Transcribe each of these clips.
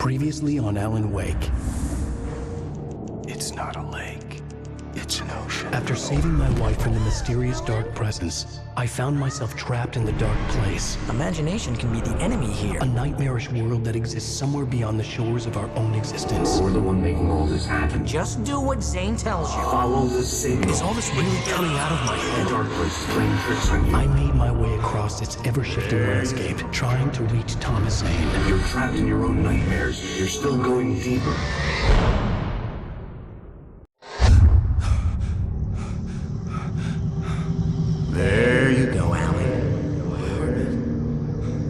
Previously on Alan Wake. It's not a lake. It's an ocean. After saving my wife from the mysterious dark presence, I found myself trapped in the dark place. Imagination can be the enemy here. A nightmarish world that exists somewhere beyond the shores of our own existence. We're the one making all this happen. Just do what Zane tells you. Follow the signal. Is all this really coming out of my head? The dark place is playing tricks on you. I made my way across its ever-shifting landscape, trying to reach Thomas Zane. You're trapped in your own nightmares. You're still going deeper. There you go, Alan.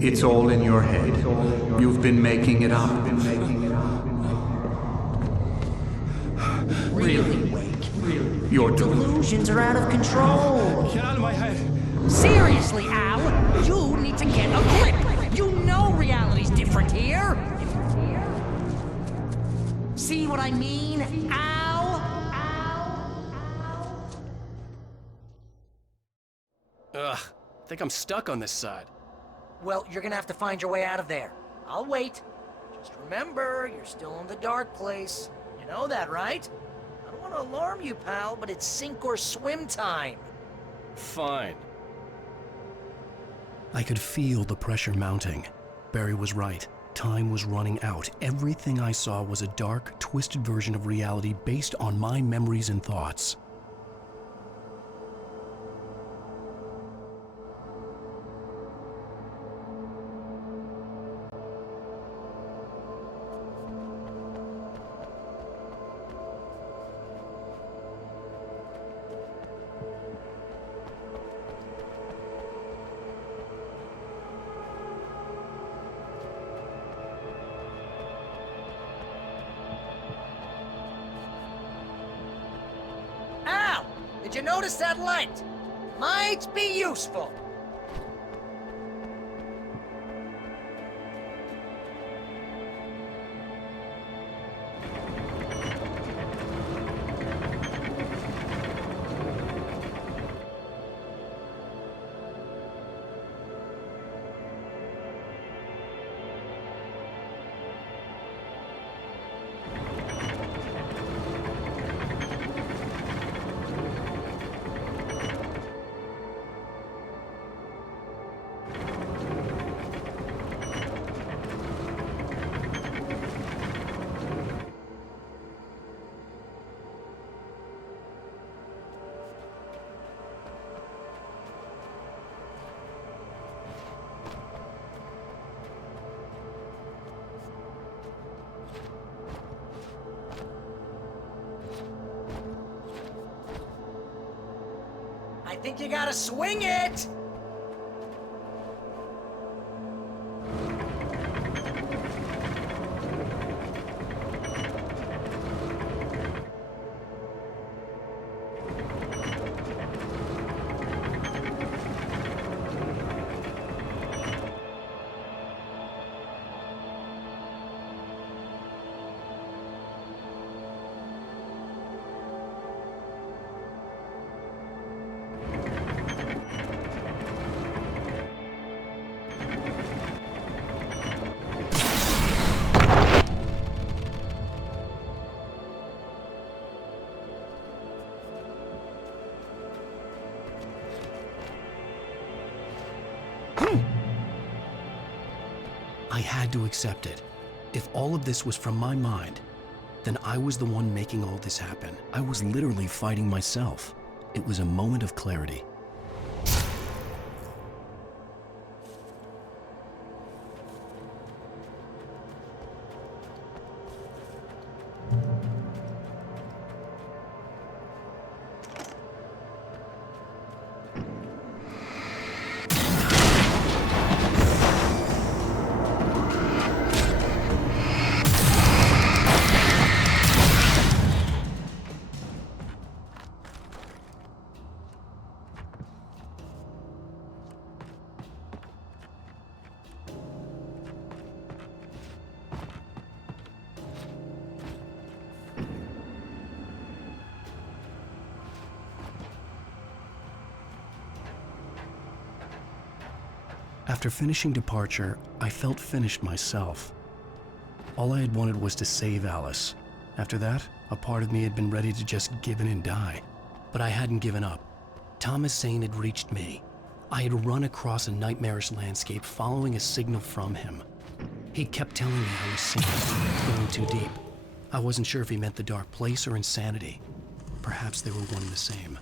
It's all in your head. You've been making it up. Really, Wake? Your Delusions are out of control. Get out of my head. Seriously, Al, you need to get a grip. You know reality's different here. See what I mean, Al? Ugh, I think I'm stuck on this side. Well, you're gonna have to find your way out of there. I'll wait. Just remember, you're still in the dark place. You know that, right? I don't want to alarm you, pal, but it's sink or swim time. Fine. I could feel the pressure mounting. Barry was right. Time was running out. Everything I saw was a dark, twisted version of reality based on my memories and thoughts. Did you notice that light? Might be useful. I think you gotta swing it! I had to accept it. If all of this was from my mind, then I was the one making all this happen. I was literally fighting myself. It was a moment of clarity. After finishing Departure, I felt finished myself. All I had wanted was to save Alice. After that, a part of me had been ready to just give in and die. But I hadn't given up. Thomas Zane had reached me. I had run across a nightmarish landscape following a signal from him. He kept telling me I was sinking, going too deep. I wasn't sure if he meant the dark place or insanity. Perhaps they were one and the same.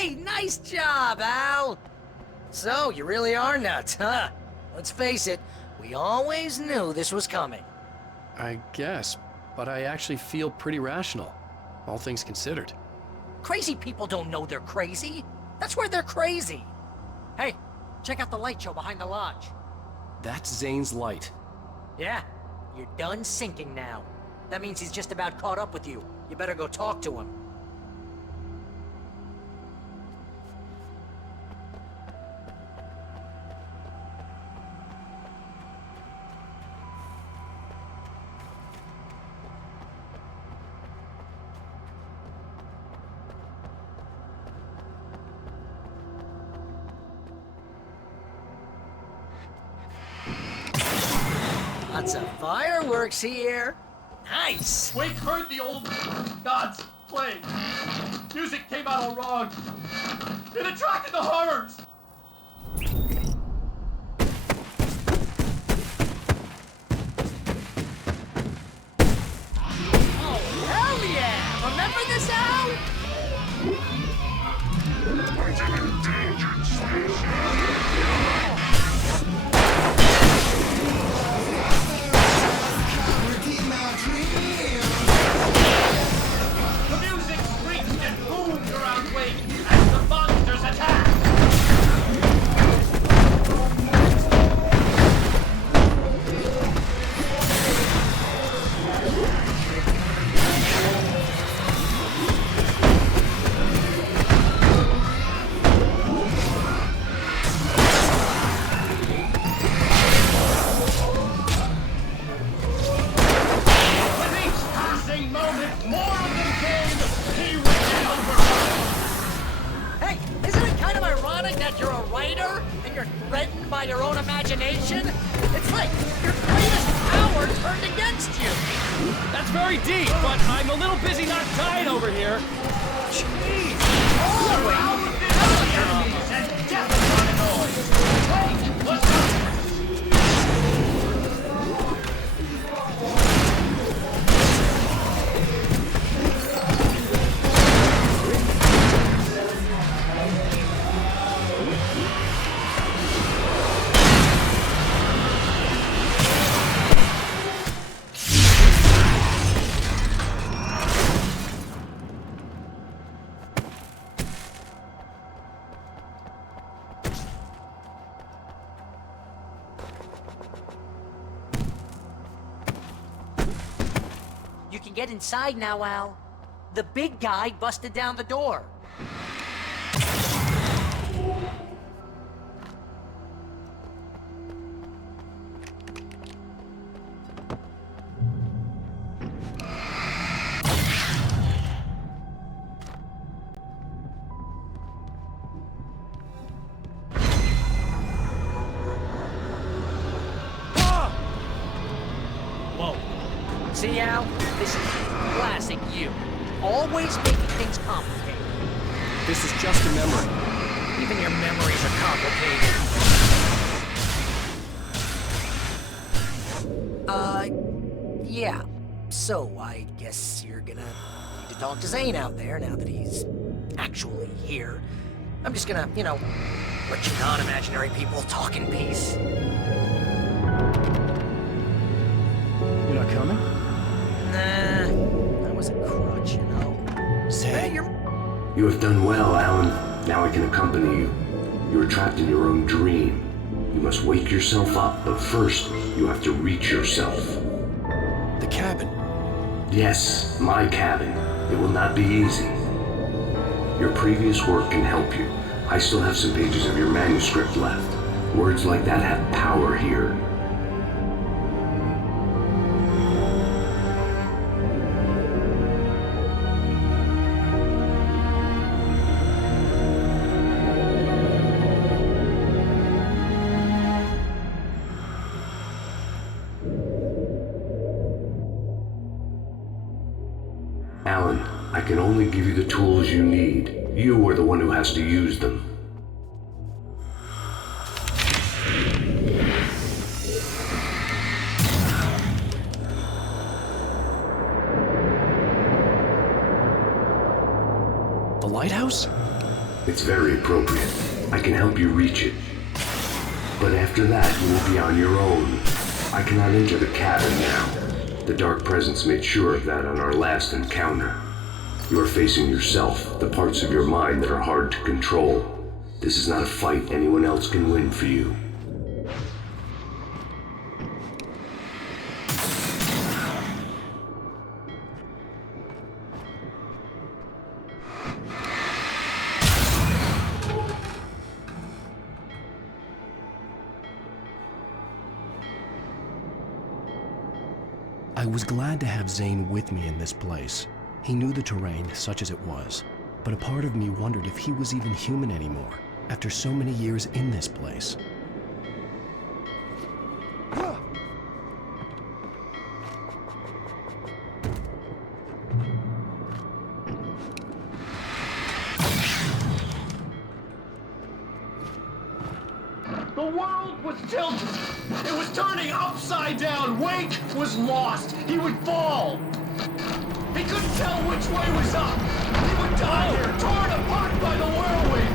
Hey, nice job, Al! So, you really are nuts, huh? Let's face it, we always knew this was coming. I guess, but I actually feel pretty rational, all things considered. Crazy people don't know they're crazy. That's where they're crazy. Hey, check out the light show behind the lodge. That's Zane's light. Yeah, you're done sinking now. That means he's just about caught up with you. You better go talk to him. Lots of fireworks here. Nice! Wake heard the old gods play. Music came out all wrong. It attracted the horrors. Oh, hell yeah! Remember this, Al? It's an endangered species. The music screamed and boomed around Wake as the monsters attacked. With each passing moment, more of them came. He went over. Hey, isn't it kind of ironic that you're a writer and you're threatened by your own imagination? It's like your greatest power turned against you. That's very deep, but I'm a little busy not dying over here. Jeez. Enemies and death upon noise. Wait, let's go. You can get inside now, Al. The big guy busted down the door. Whoa. See, Al? This is classic you. Always making things complicated. This is just a memory. Even your memories are complicated. Yeah. So, I guess you're gonna need to talk to Zane out there now that he's actually here. I'm just gonna, let you non-imaginary people talk in peace. not coming? Nah, that was a crutch, you know. Say, Hey, you're... You have done well, Alan. Now I can accompany you. You are trapped in your own dream. You must wake yourself up, but first, you have to reach yourself. the cabin. Yes, my cabin. It will not be easy. Your previous work can help you. I still have some pages of your manuscript left. Words like that have power here. Alan, I can only give you the tools you need. You are the one who has to use them. The lighthouse? It's very appropriate. I can help you reach it. But after that, you will be on your own. I cannot enter the cabin now. The Dark Presence made sure of that on our last encounter. You are facing yourself, the parts of your mind that are hard to control. This is not a fight anyone else can win for you. I was glad to have Zane with me in this place. He knew the terrain, such as it was, but a part of me wondered if he was even human anymore, after so many years in this place. The world was tilted. It was turning upside down. Wake was lost. He would fall. He couldn't tell which way was up. He would die here, torn apart by the whirlwind.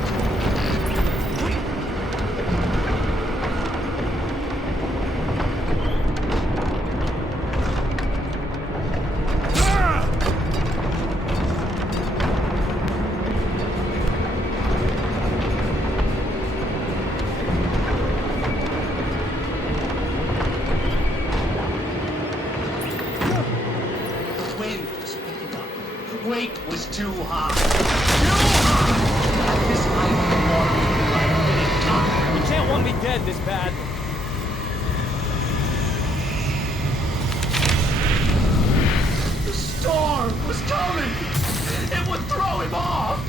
Wake was too high. Too high! At this height, the water would like getting caught. You can't want me dead this bad. The storm was coming! It would throw him off!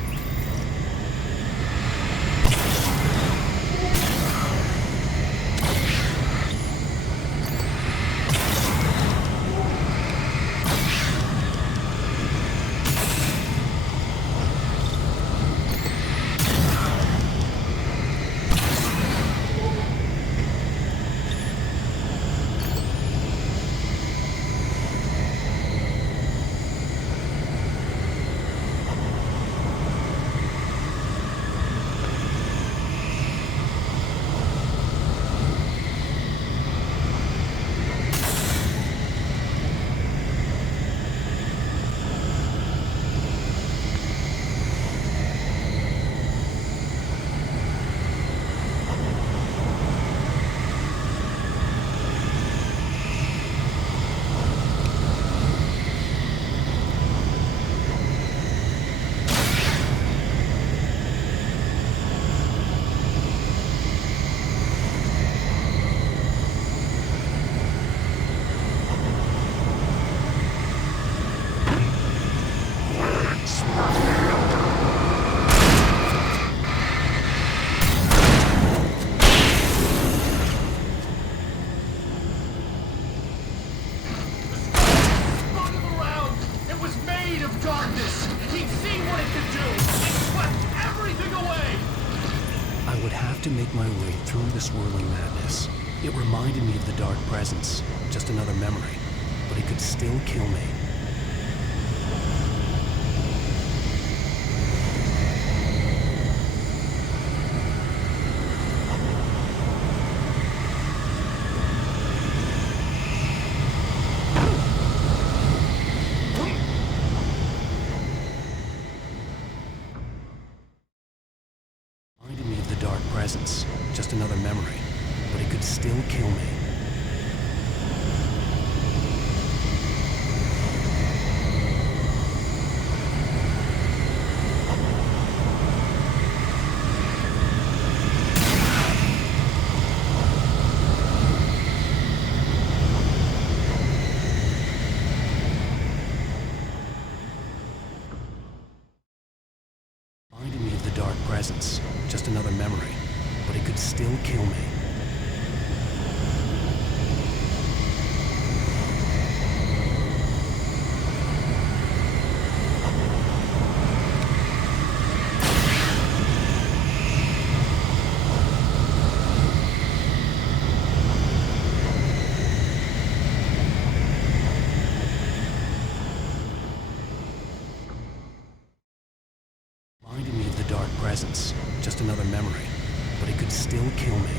To make my way through the swirling madness. It reminded me of the Dark Presence, just another memory, but it could still kill me. dark presence, just another memory, but it could still kill me. Reminded me of the dark presence, just another memory, but it could still kill me. Reminded me of the dark presence, just another memory, but it could still kill me.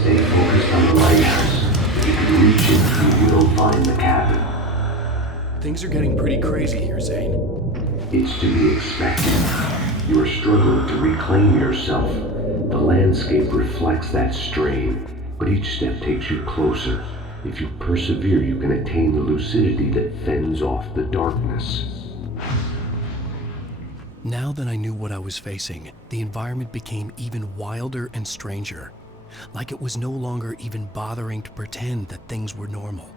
Stay focused on the lighthouse. If you can reach it, you will find the cabin. Things are getting pretty crazy here, Zane. It's to be expected. You are struggling to reclaim yourself. The landscape reflects that strain, but each step takes you closer. If you persevere, you can attain the lucidity that fends off the darkness. Now that I knew what I was facing, the environment became even wilder and stranger. Like it was no longer even bothering to pretend that things were normal.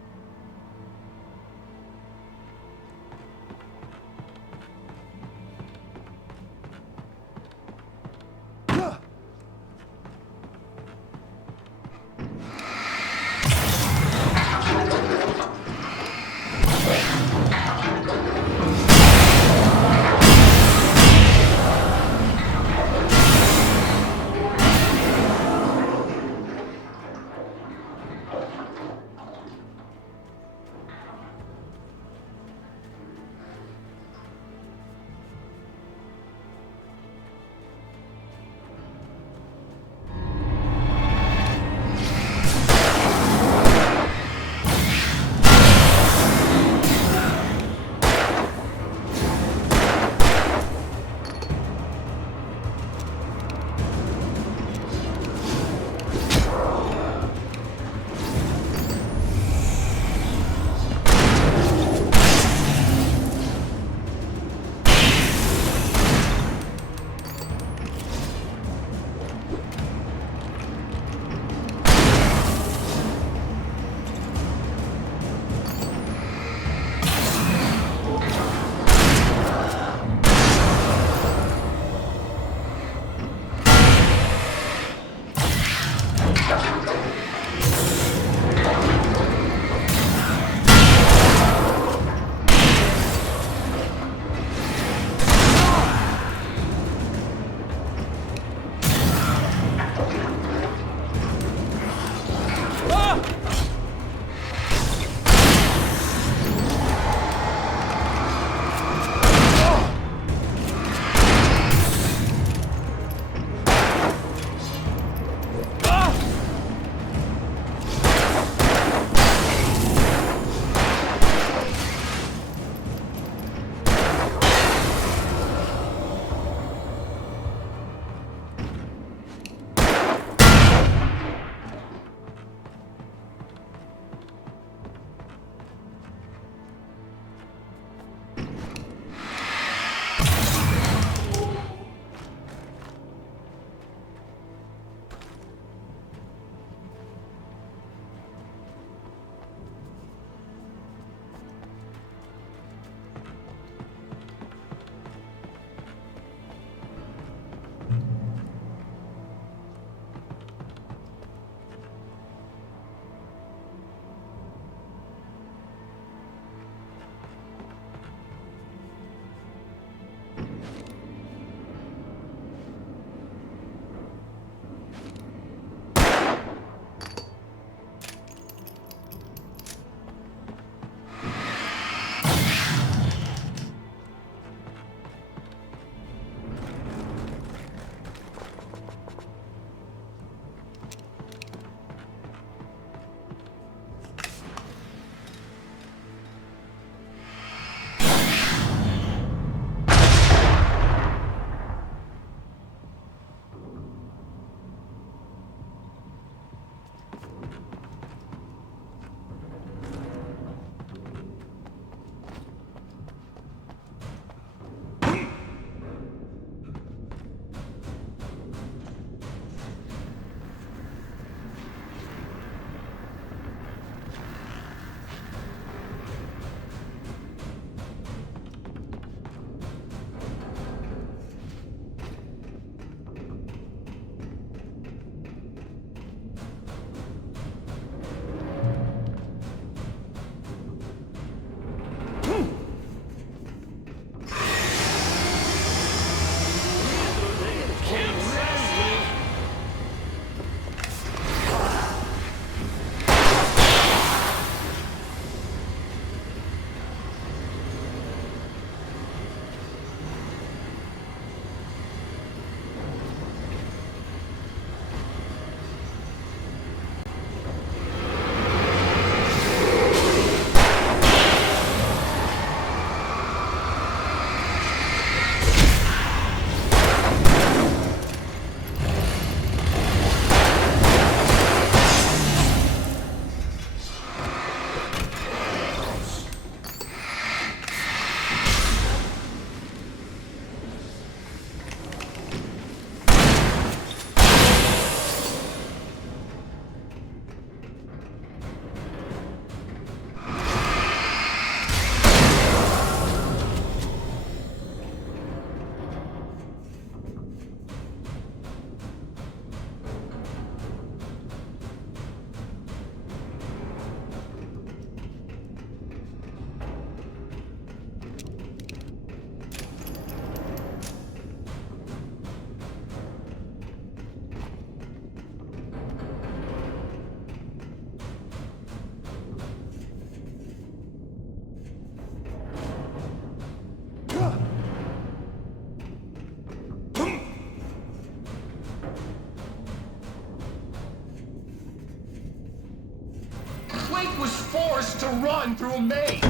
Wake was forced to run through a maze.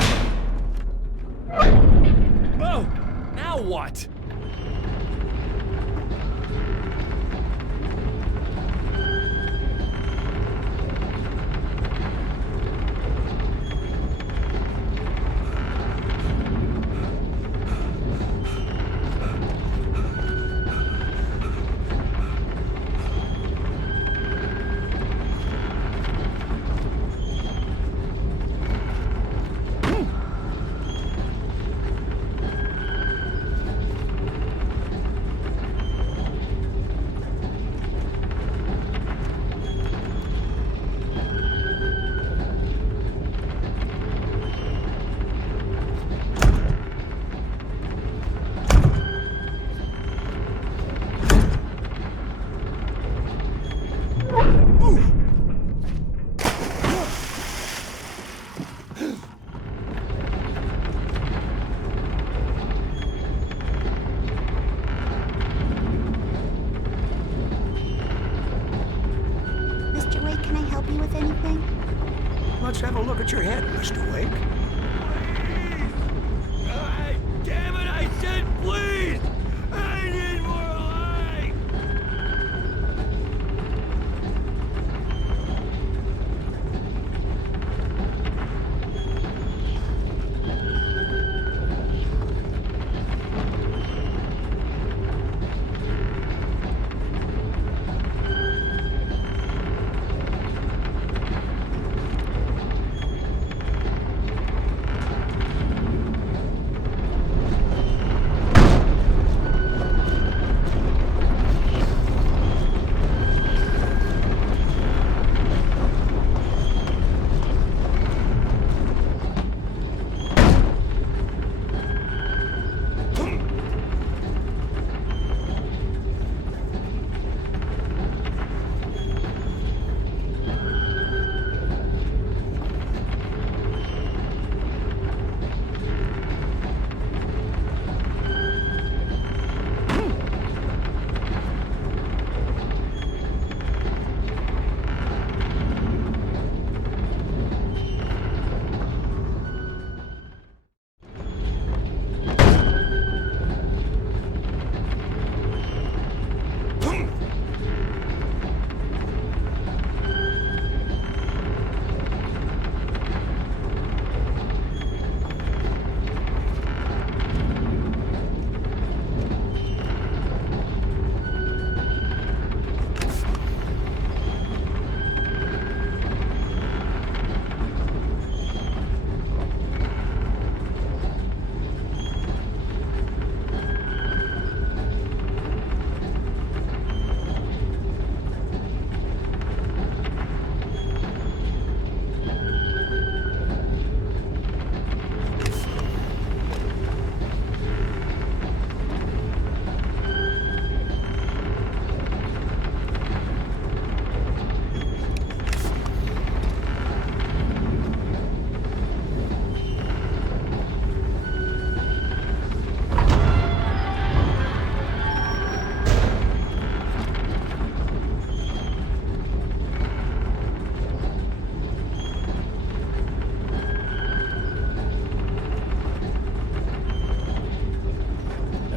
Oh! Now what? Mr. Wake, can I help you with anything? Let's have a look at your head, Mr. Wake. Damn it, I said please! I need more light!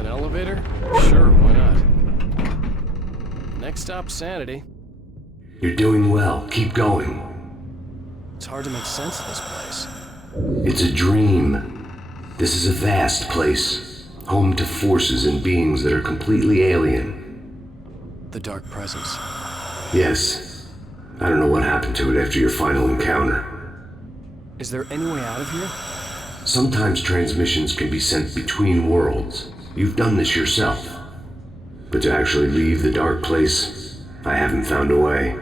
Elevator? Sure, why not? Next stop, Sanity. You're doing well. Keep going. It's hard to make sense of this place. It's a dream. This is a vast place, home to forces and beings that are completely alien. The Dark Presence. Yes. I don't know what happened to it after your final encounter. Is there any way out of here? Sometimes transmissions can be sent between worlds. You've done this yourself. But to actually leave the dark place, I haven't found a way.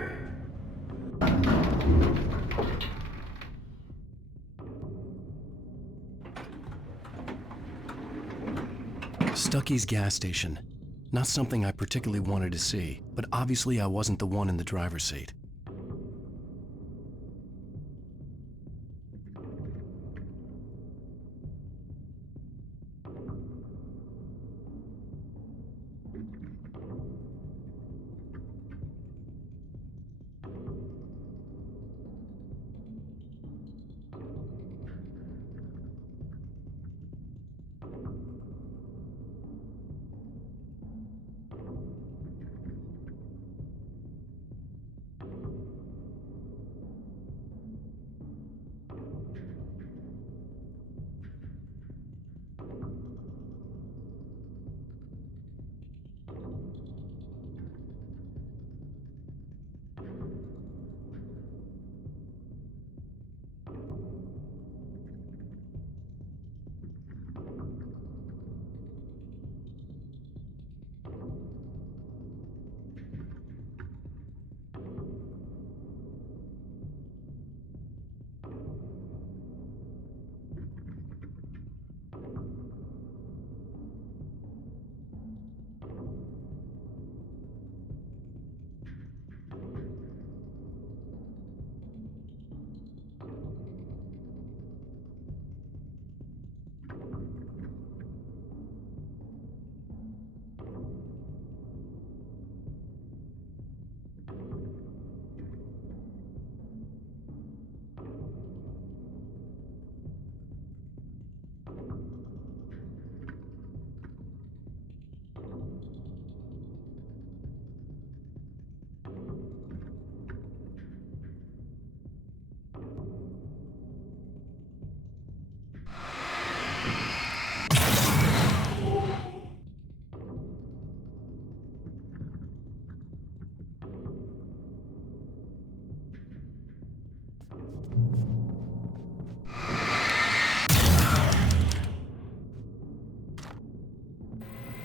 Stucky's gas station. Not something I particularly wanted to see, but obviously I wasn't the one in the driver's seat.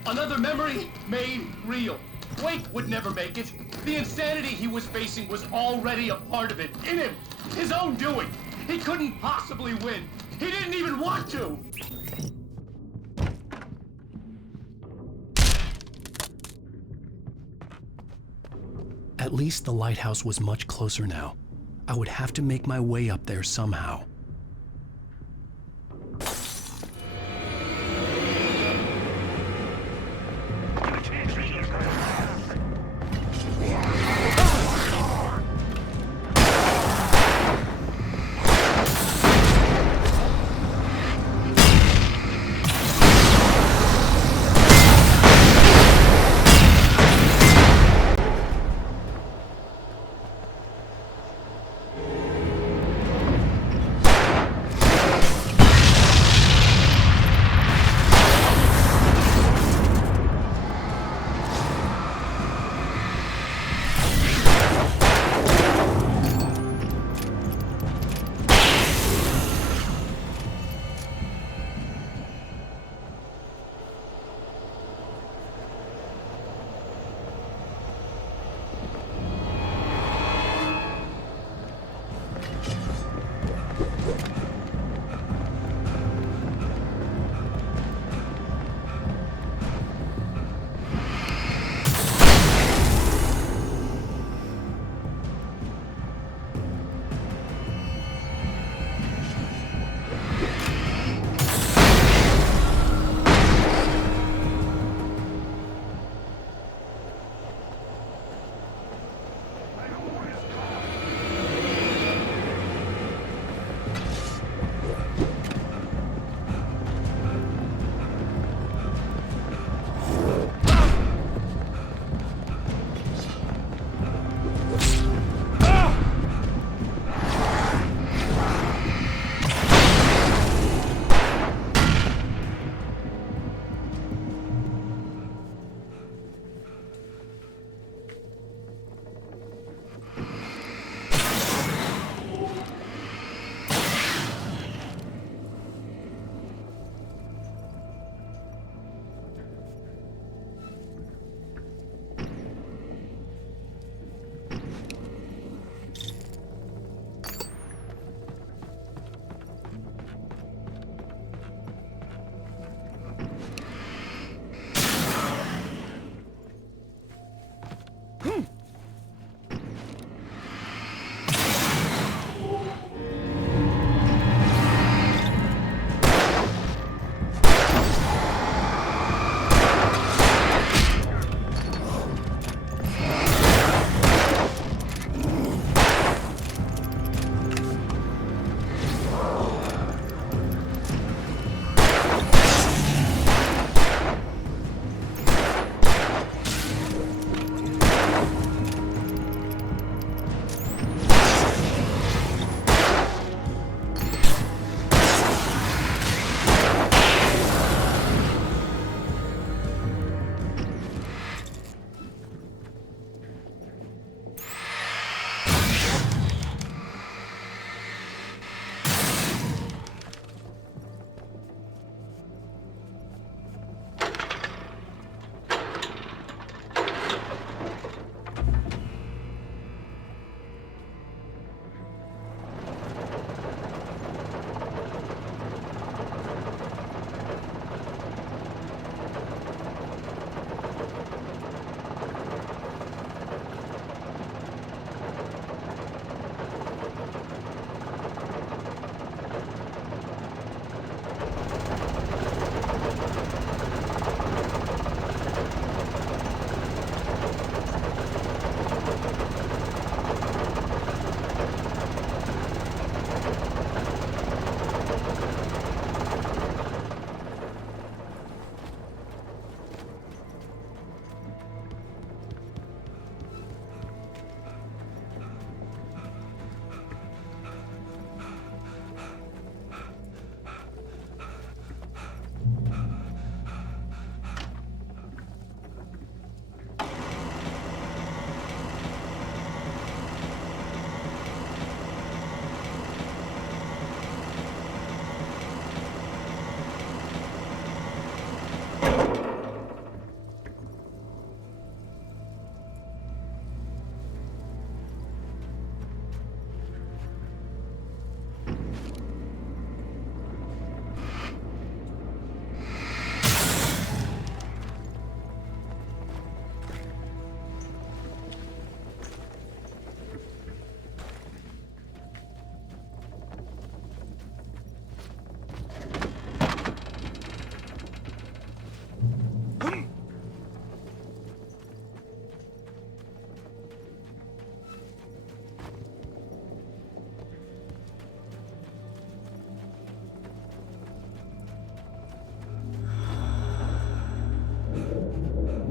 Another memory made real. Wake would never make it. The insanity he was facing was already a part of it, in him. His own doing. He couldn't possibly win. He didn't even want to. At least the lighthouse was much closer now. I would have to make my way up there somehow.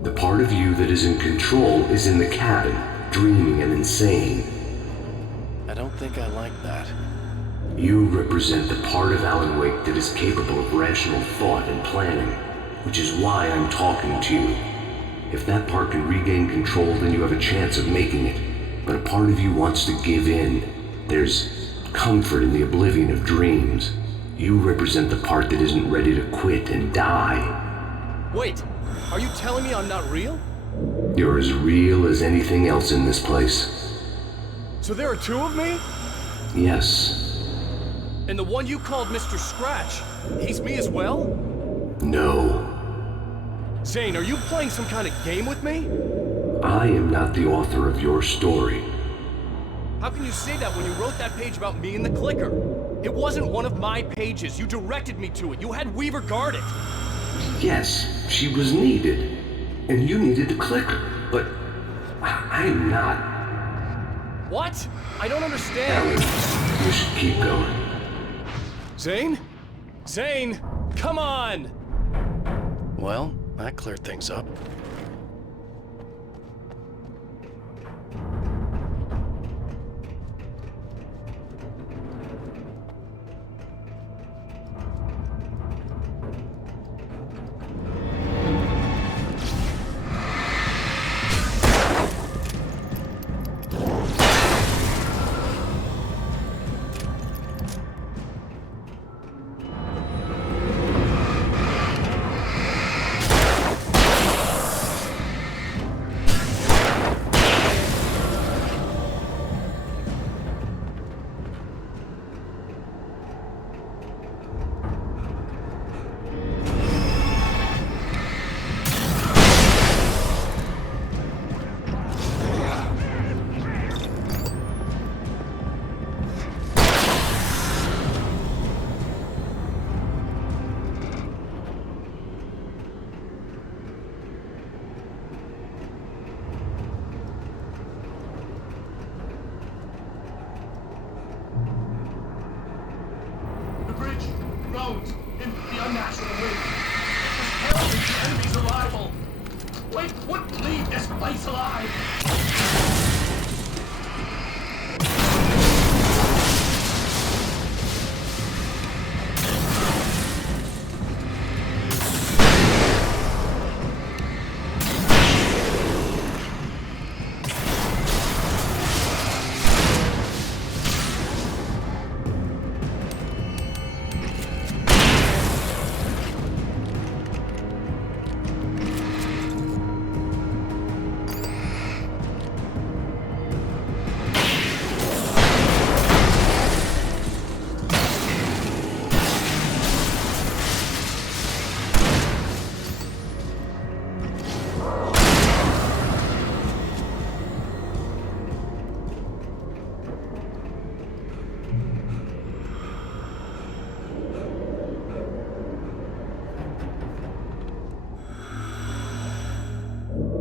The part of you that is in control is in the cabin, dreaming and insane. I don't think I like that. You represent the part of Alan Wake that is capable of rational thought and planning, which is why I'm talking to you. If that part can regain control, then you have a chance of making it. But a part of you wants to give in. There's comfort in the oblivion of dreams. You represent the part that isn't ready to quit and die. Wait, are you telling me I'm not real? You're as real as anything else in this place. So there are two of me? Yes. And the one you called Mr. Scratch, he's me as well? No. Zane, are you playing some kind of game with me? I am not the author of your story. How can you say that when you wrote that page about me and the clicker? It wasn't one of my pages. You directed me to it. You had Weaver guard it. Yes, she was needed. And you needed the clicker. But I'm not. What? I don't understand. Alan, you should keep going. Zane? Zane! Come on! Well, that cleared things up. Roads in the unnatural wind. Just heralding the enemy's arrival. Wait, wouldn't leave this place alive.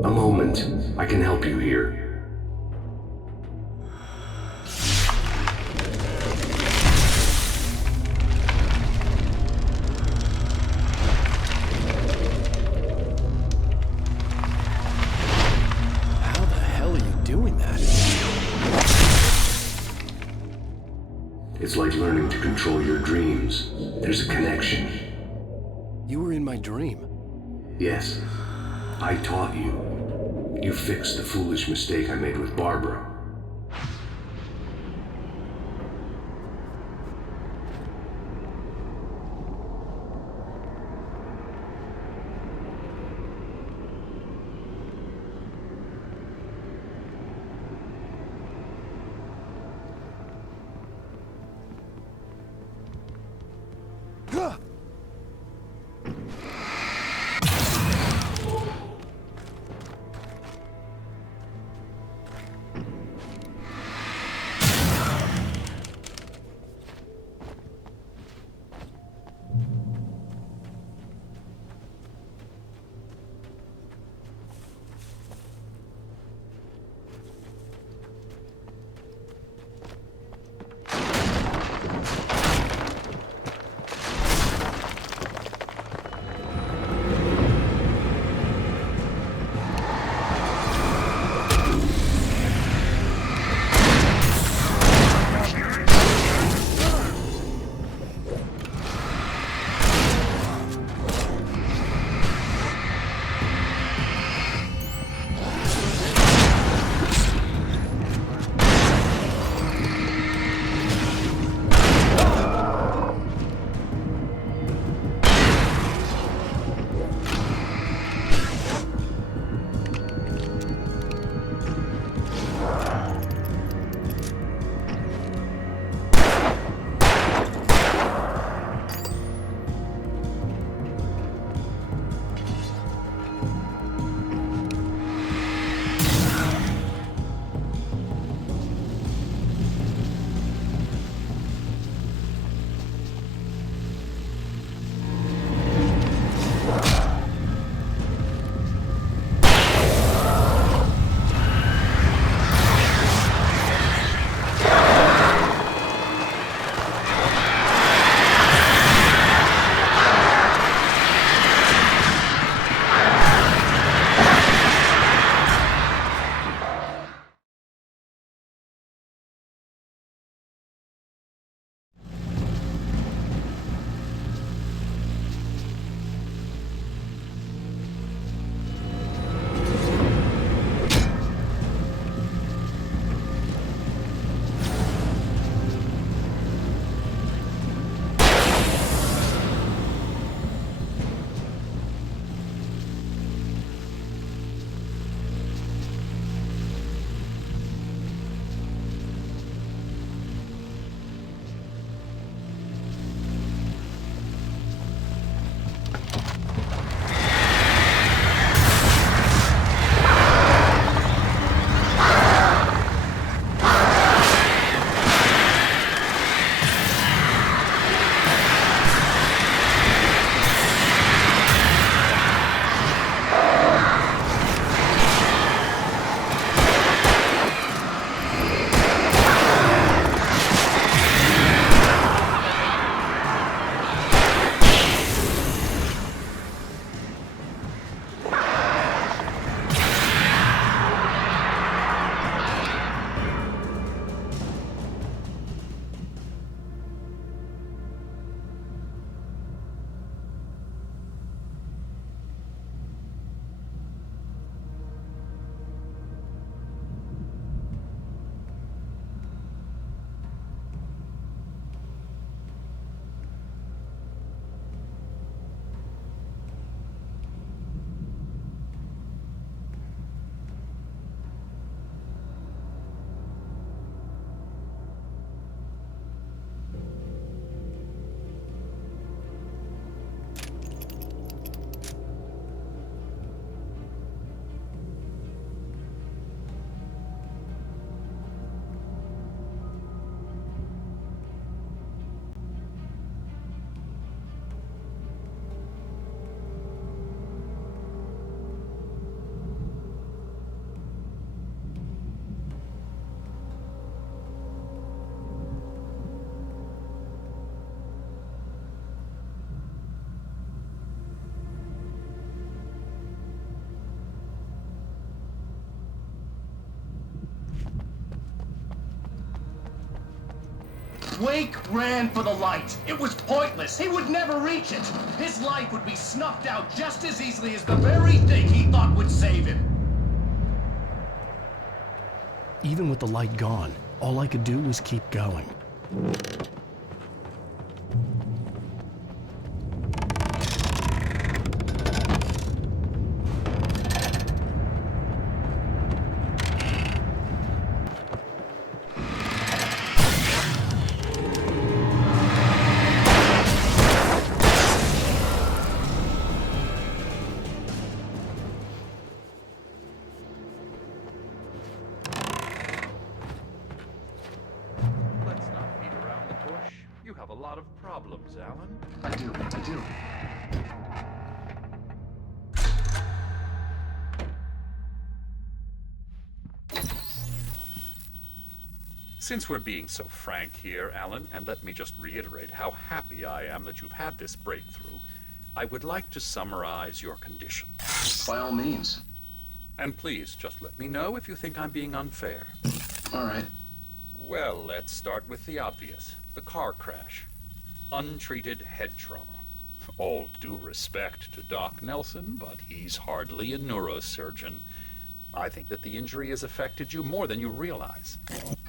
A moment. I can help you here. How the hell are you doing that? It's like learning to control your dreams. There's a connection. You were in my dream. Yes, I taught you. You fixed the foolish mistake I made with Barbara. Wake ran for the light. It was pointless. He would never reach it. His life would be snuffed out just as easily as the very thing he thought would save him. Even with the light gone, all I could do was keep going. Let's not beat around the bush. You have a lot of problems, Alan. I do. Since we're being so frank here, Alan, and let me just reiterate how happy I am that you've had this breakthrough, I would like to summarize your condition. By all means. And please, just let me know if you think I'm being unfair. All right. Well, let's start with the obvious. The car crash. Untreated head trauma. All due respect to Doc Nelson, but he's hardly a neurosurgeon. I think that the injury has affected you more than you realize.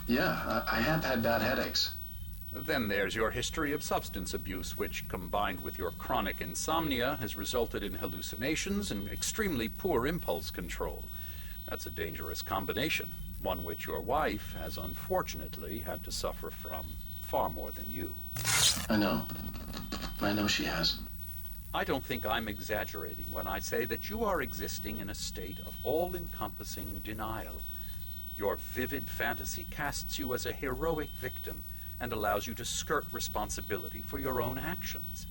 Yeah, I have had bad headaches. Then there's your history of substance abuse, which, combined with your chronic insomnia, has resulted in hallucinations and extremely poor impulse control. That's a dangerous combination, one which your wife has unfortunately had to suffer from far more than you. I know she has. I don't think I'm exaggerating when I say that you are existing in a state of all-encompassing denial. Your vivid fantasy casts you as a heroic victim and allows you to skirt responsibility for your own actions.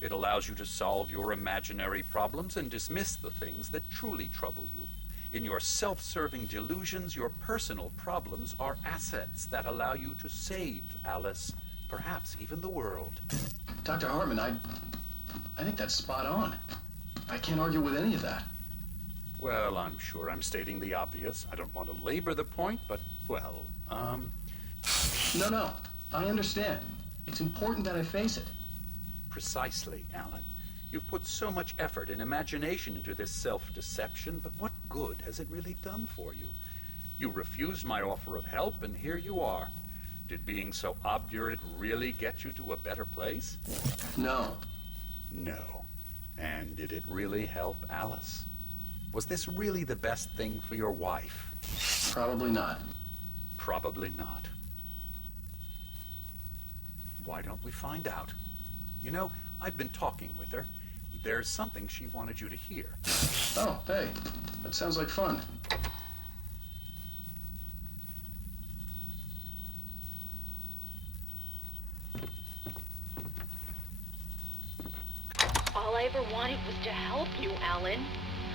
It allows you to solve your imaginary problems and dismiss the things that truly trouble you. In your self-serving delusions, your personal problems are assets that allow you to save Alice, perhaps even the world. Dr. Hartman, I think that's spot on. I can't argue with any of that. Well, I'm sure I'm stating the obvious. I don't want to labor the point, but, well, No, I understand. It's important that I face it. Precisely, Alan. You've put so much effort and imagination into this self-deception, but what good has it really done for you? You refused my offer of help, and here you are. Did being so obdurate really get you to a better place? No. No. And did it really help Alice? Was this really the best thing for your wife? Probably not. Probably not. Why don't we find out? You know, I've been talking with her. There's something she wanted you to hear. Oh, hey. That sounds like fun. All I ever wanted was to help you, Alan.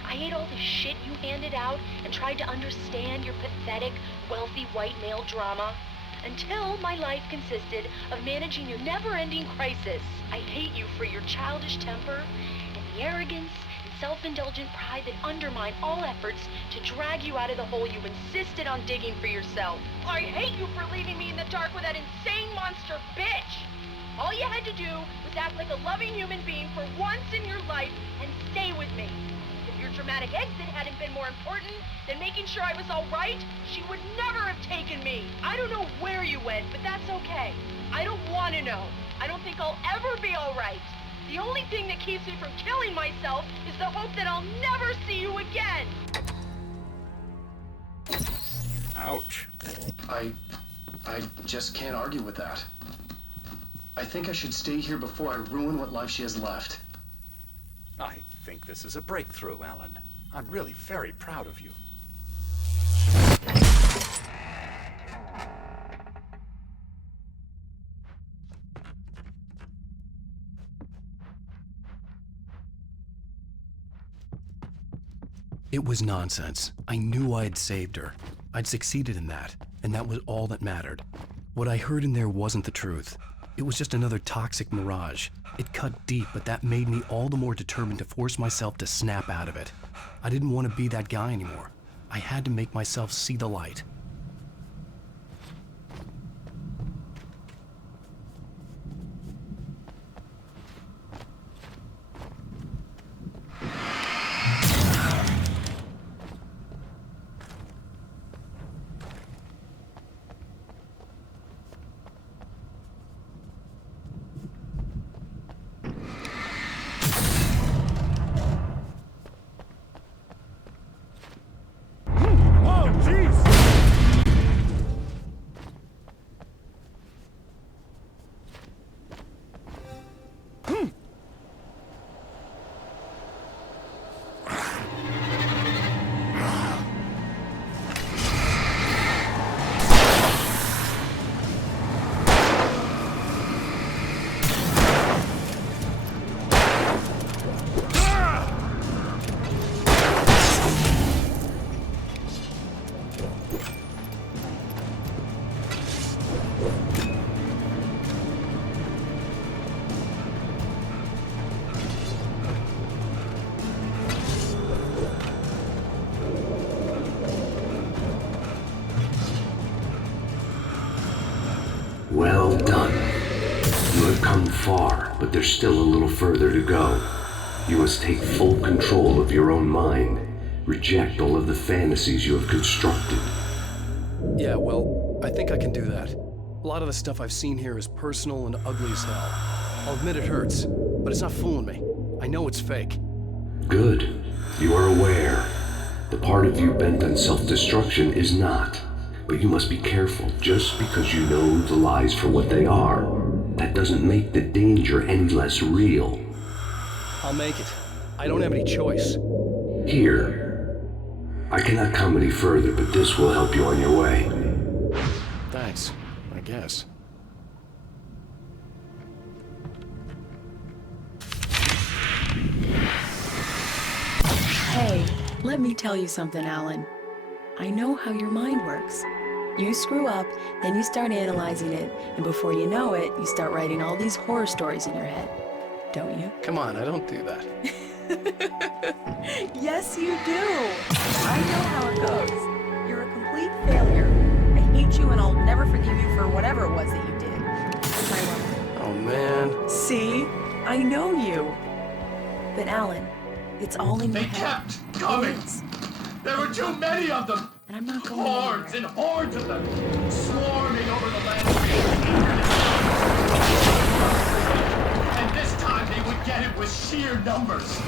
I ate all the shit you handed out and tried to understand your pathetic, wealthy white male drama until my life consisted of managing your never-ending crisis. I hate you for your childish temper and the arrogance and self-indulgent pride that undermine all efforts to drag you out of the hole you insisted on digging for yourself. I hate you for leaving me in the dark with that insane monster bitch! All you had to do was act like a loving human being for once in your life and stay with me. If your dramatic exit hadn't been more important than making sure I was all right, she would never have taken me. I don't know where you went, but that's okay. I don't want to know. I don't think I'll ever be all right. The only thing that keeps me from killing myself is the hope that I'll never see you again. Ouch. I just can't argue with that. I think I should stay here before I ruin what life she has left. I think this is a breakthrough, Alan. I'm really very proud of you. It was nonsense. I knew I had saved her. I'd succeeded in that, and that was all that mattered. What I heard in there wasn't the truth. It was just another toxic mirage. It cut deep, but that made me all the more determined to force myself to snap out of it. I didn't want to be that guy anymore. I had to make myself see the light. come far, but there's still a little further to go. You must take full control of your own mind. Reject all of the fantasies you have constructed. Yeah, well, I think I can do that. A lot of the stuff I've seen here is personal and ugly as hell. I'll admit it hurts, but it's not fooling me. I know it's fake. Good. You are aware. The part of you bent on self-destruction is not. But you must be careful. Just because you know the lies for what they are, that doesn't make the danger any less real. I'll make it. I don't have any choice. Here. I cannot come any further, but this will help you on your way. Thanks, I guess. Hey, let me tell you something, Alan. I know how your mind works. You screw up, then you start analyzing it, and before you know it, you start writing all these horror stories in your head. Don't you? Come on, I don't do that. Yes, you do. I know how it goes. You're a complete failure. I hate you, and I'll never forgive you for whatever it was that you did. I love you. Oh, man. See? I know you. But Alan, it's all in your They head. kept coming. There were too many of them. And I'm not going Hordes and hordes of them, swarming over the landscape. And this time they would get it with sheer numbers.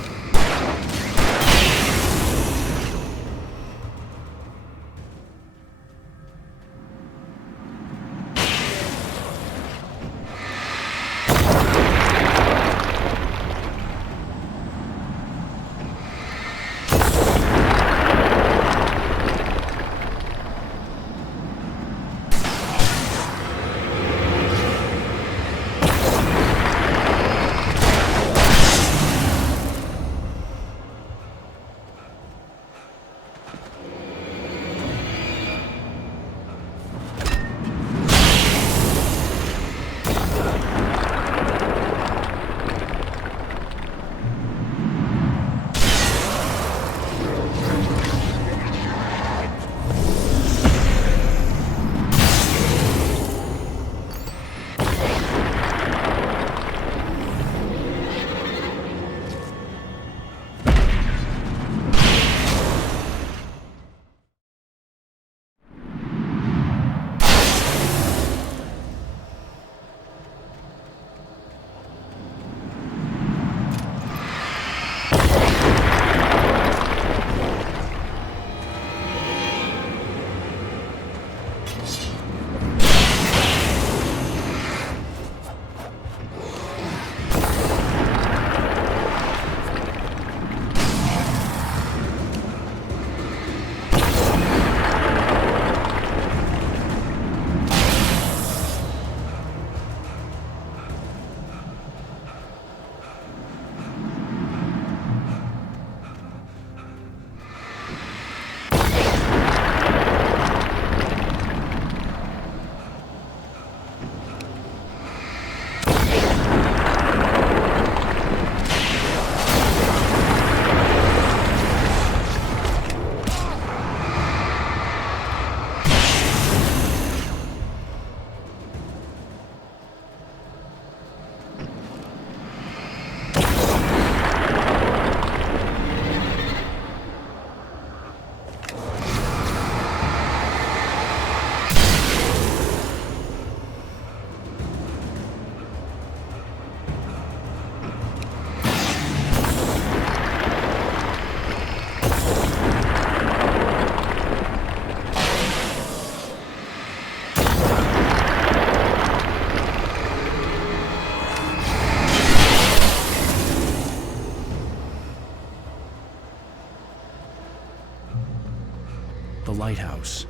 The lighthouse.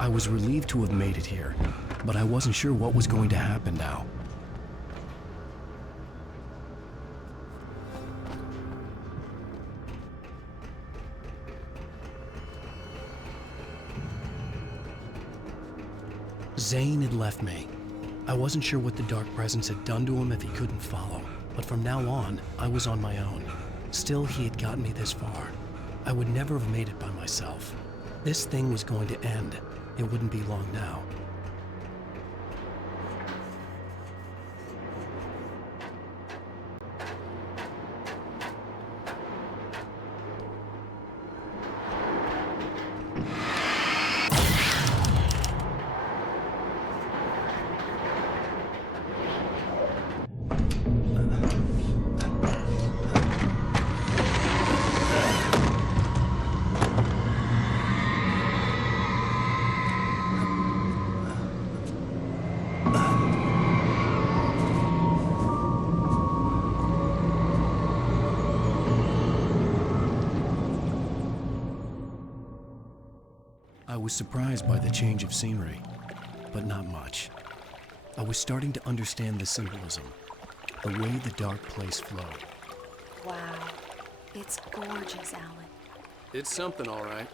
I was relieved to have made it here, but I wasn't sure what was going to happen now. Zane had left me. I wasn't sure what the Dark Presence had done to him if he couldn't follow, but from now on, I was on my own. Still, he had gotten me this far. I would never have made it by myself. This thing was going to end. It wouldn't be long now. I was surprised by the change of scenery, but not much. I was starting to understand the symbolism, the way the dark place flowed. Wow. It's gorgeous, Alan. It's something, all right.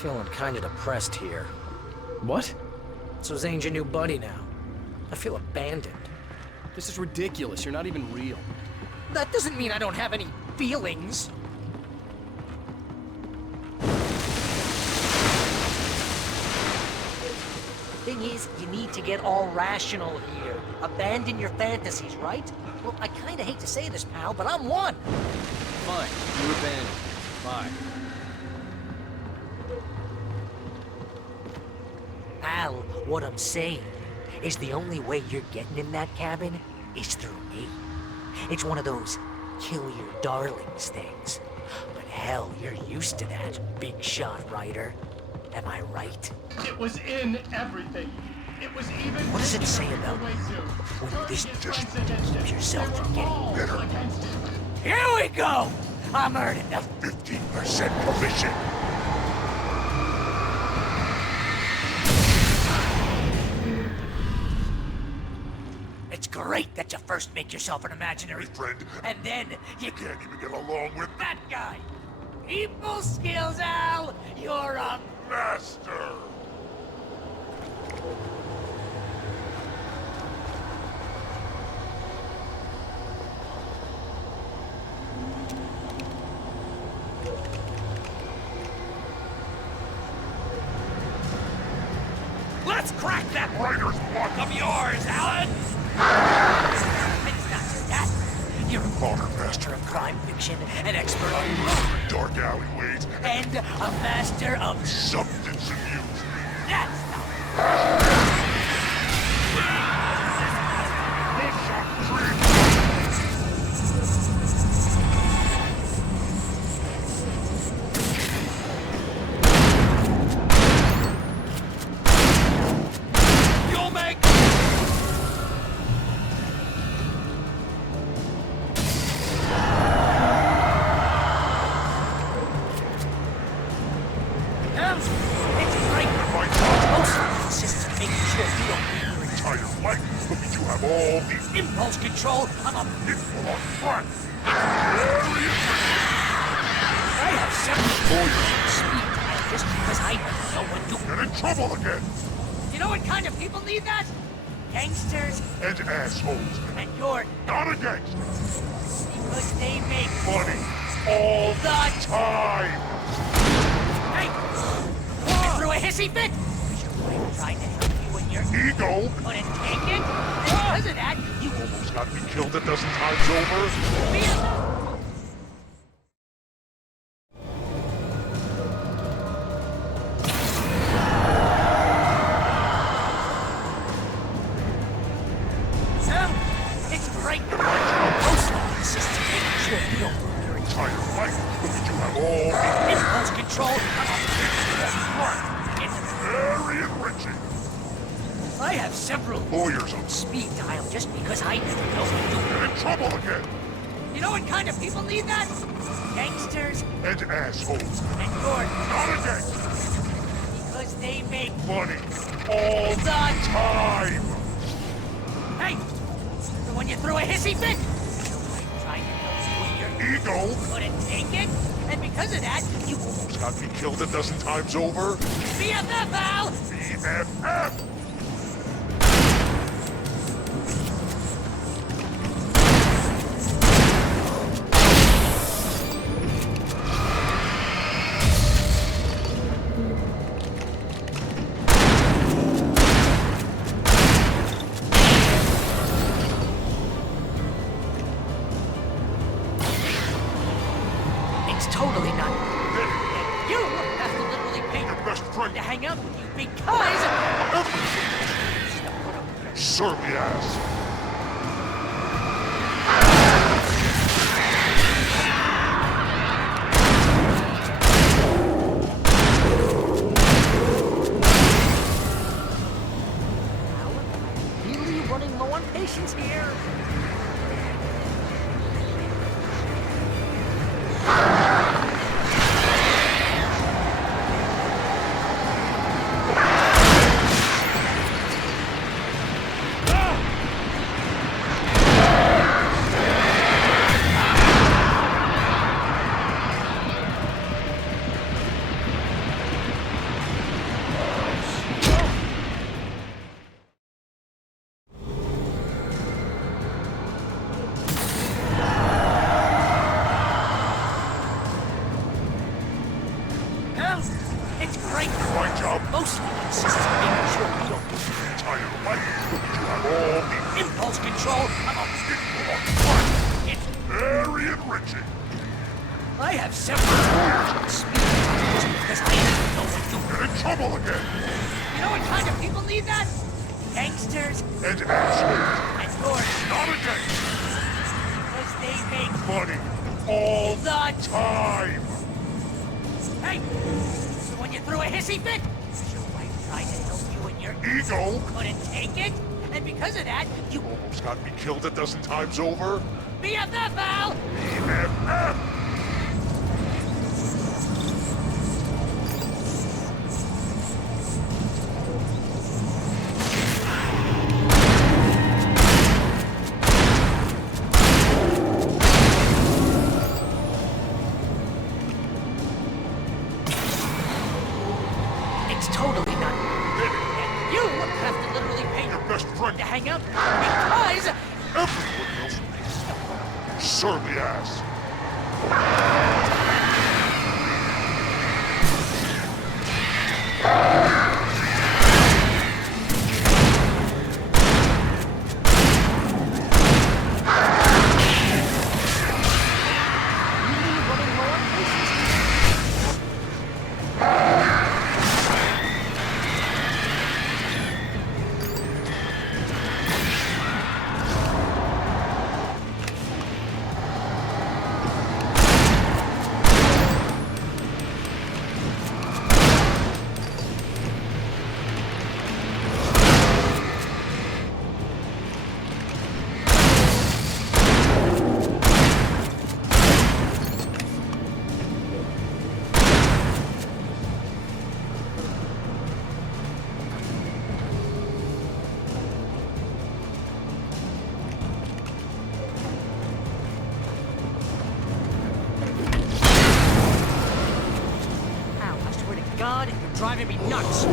Feeling kinda depressed here. What? So Zane's your new buddy now. I feel abandoned. This is ridiculous. You're not even real. That doesn't mean I don't have any feelings. Thing is, you need to get all rational here. Abandon your fantasies, right? Well, I kinda hate to say this, pal, but I'm one. Fine. You're abandoned. Bye. Al, what I'm saying is the only way you're getting in that cabin is through me. It's one of those kill your darlings things. But hell, you're used to that, big shot writer. Am I right? It was in everything. It was even. What does it say about when this just keeps yourself from getting bitter? Here we go! I'm earning the 15% commission. It's great that you first make yourself an imaginary friend, and then you can't even get along with that guy. People skills, Al. You're a master. Let's crack that writer's block of yours, Alan! It's not just that. You're a master of crime fiction, an expert on dark alleyways, and a master of substance abuse. That's impulse control. I'm a full on front. I have several lawyers on speed dial just because I know what to. Get in trouble again. You know what kind of people need that? Gangsters and assholes. And you're not a gangster. Because they make money all the time. Hey! You threw a hissy fit? I'm trying to help you in your ego. Couldn't take it? Because of that, you almost got me killed a dozen times over. Sam, it's great. Postman system making sure you don't ruin your entire life. Look at you have all impulse control. It's very enriching. I have several lawyers on speed dial just because I never know what to do. Get in trouble again. You know what kind of people need that? Gangsters and assholes. And you're not a gangster. Because they make money all the time. Hey, the one you threw a hissy fit? I'm trying to help you with your ego. Couldn't take it, and because of that, you almost got me killed a dozen times over. BFF, Al. BFF. Totally not. And you have to literally pay your best friend to hang out with you because... Serve the ass. Richard! I have several orders because I don't know what you You're in trouble again! You know what kind of people need that? Gangsters And assholes! and yours. Not again! Because they make Money all the time! Hey! So when you threw a hissy fit, your wife tried to help you and your Ego? couldn't take it? And because of that, you Almost got me killed a dozen times over. BFF, Al! BFF! It's totally not. And you have to literally pay Your best friend. to hang out because Everyone else surly ass. God, and you're driving me nuts.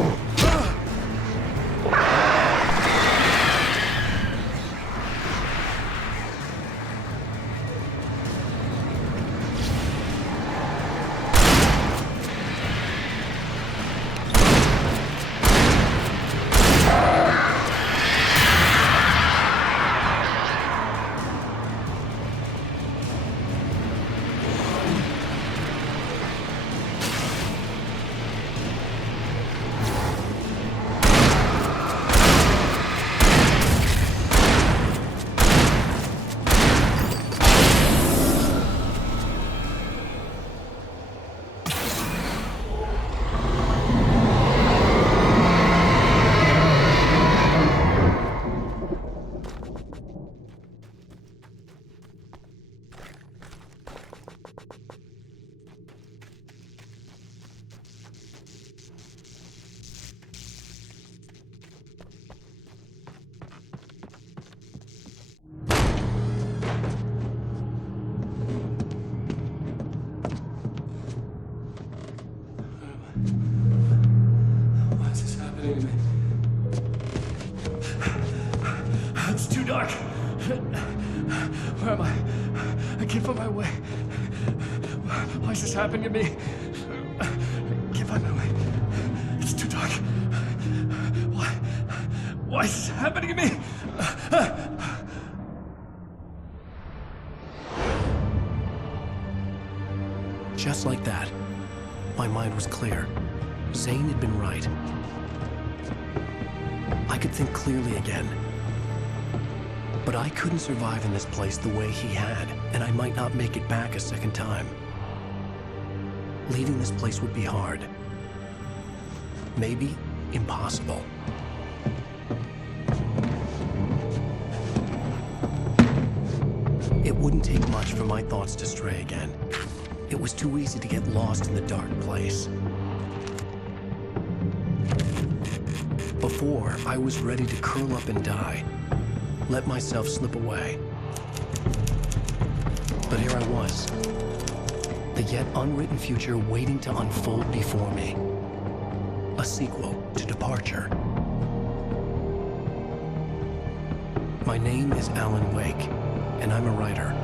Why is this happening to me? It's too dark. Where am I? I can't find my way. Why is this happening to me? I can't find my way. It's too dark. Why is this happening to me? Just like that, my mind was clear. Zane had been right. I could think clearly again. But I couldn't survive in this place the way he had, and I might not make it back a second time. Leaving this place would be hard. Maybe impossible. It wouldn't take much for my thoughts to stray again. It was too easy to get lost in the dark place. Before, I was ready to curl up and die, let myself slip away. But here I was, the yet unwritten future waiting to unfold before me. A sequel to Departure. My name is Alan Wake, and I'm a writer.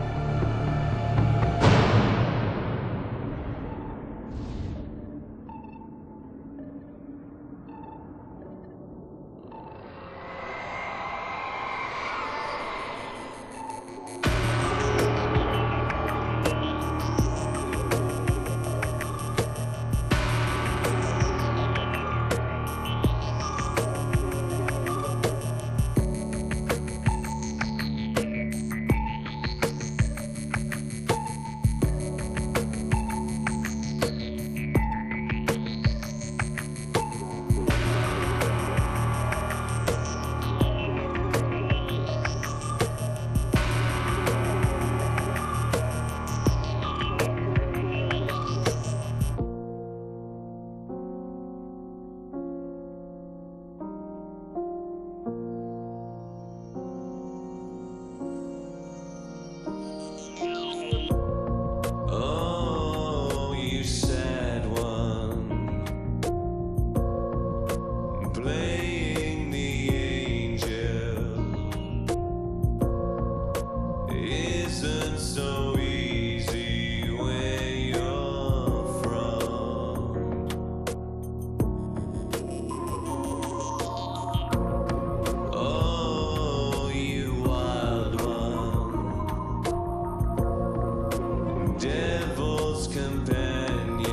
devil's companion.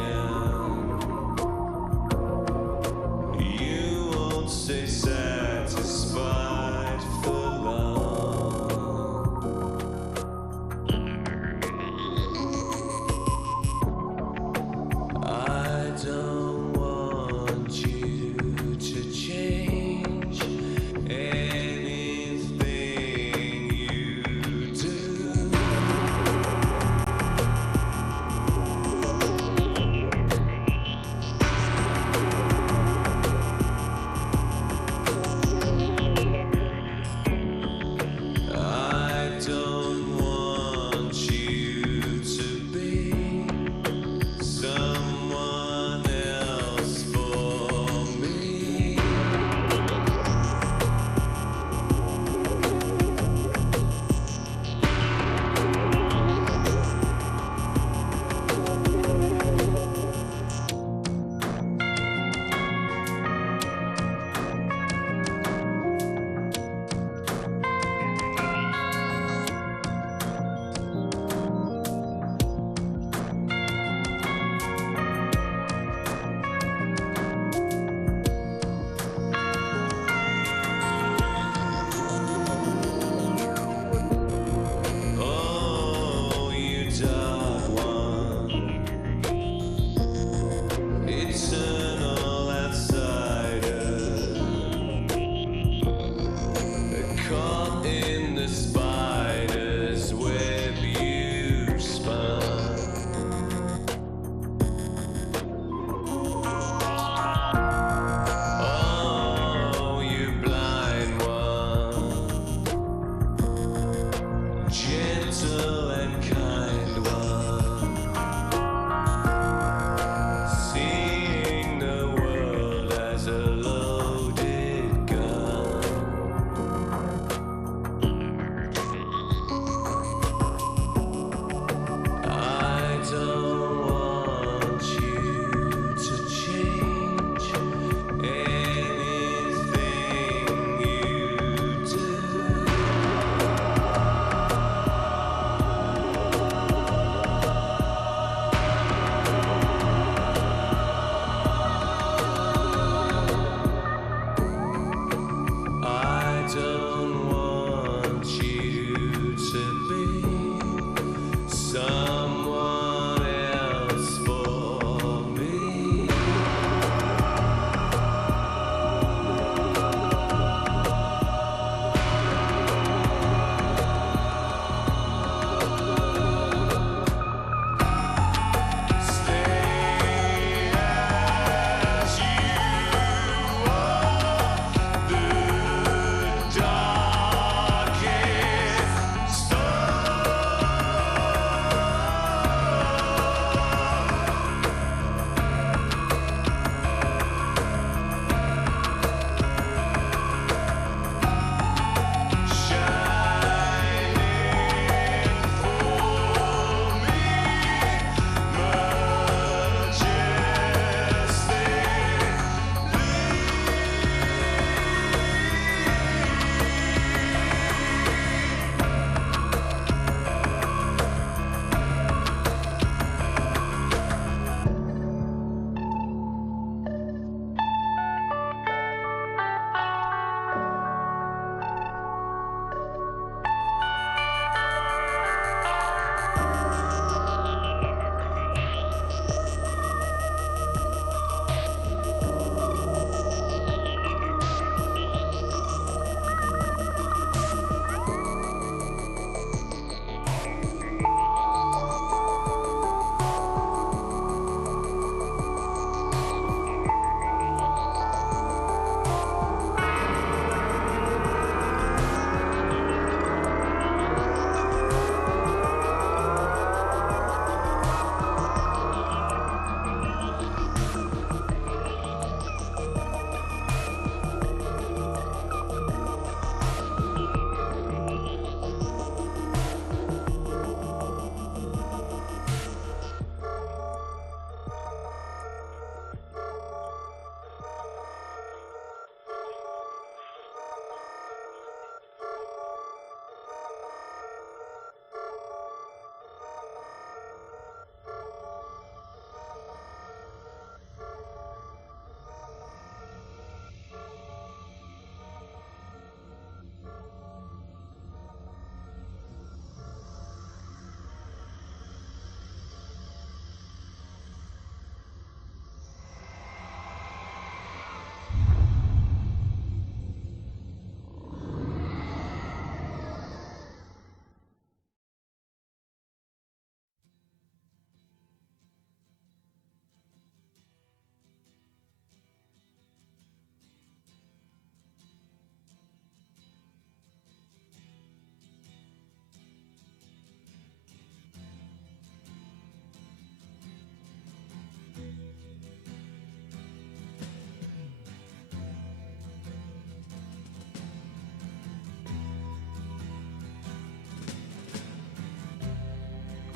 You won't stay satisfied for long. I don't want you to change anything you do.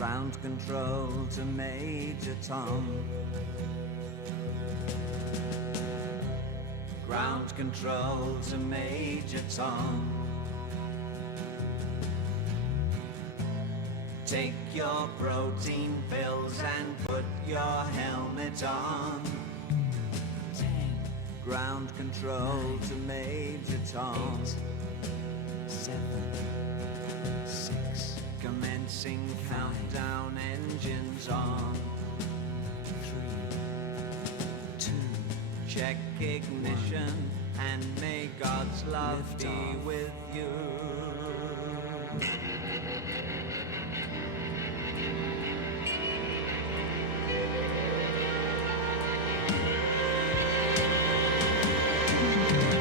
Ground control to Major Tom. Ground control to Major Tom. Take your protein pills and put your helmet on. 10. Ground control 9, to Major Tom. 8, 7, 6. Commencing 5, countdown, engines on. 3, 2. Check ignition 1, and may God's love be off with you.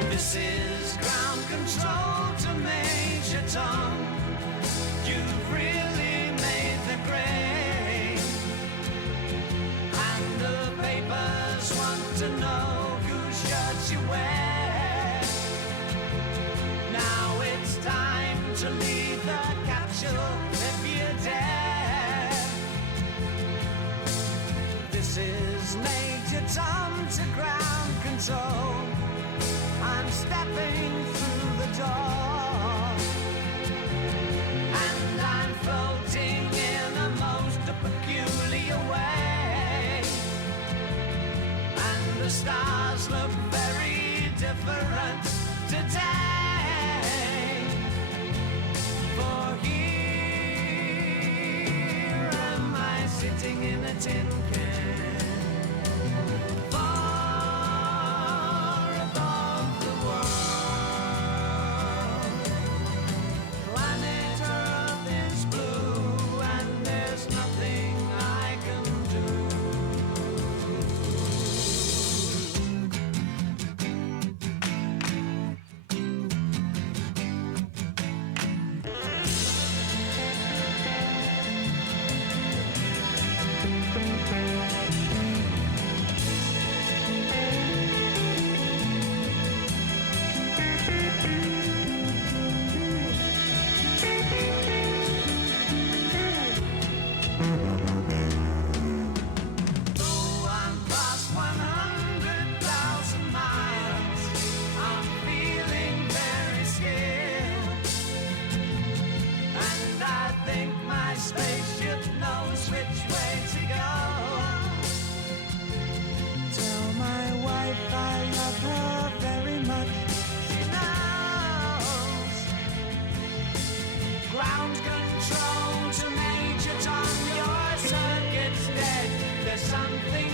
This is ground control to Major Tom. You've really made the grade, and the papers want to know whose shirts you wear. Now it's time to leave the capsule if you dare. This is Major Tom to ground control. I'm stepping through the door, and I'm floating in a most peculiar way, and the stars look very different today. For here am I sitting in a tin can. Something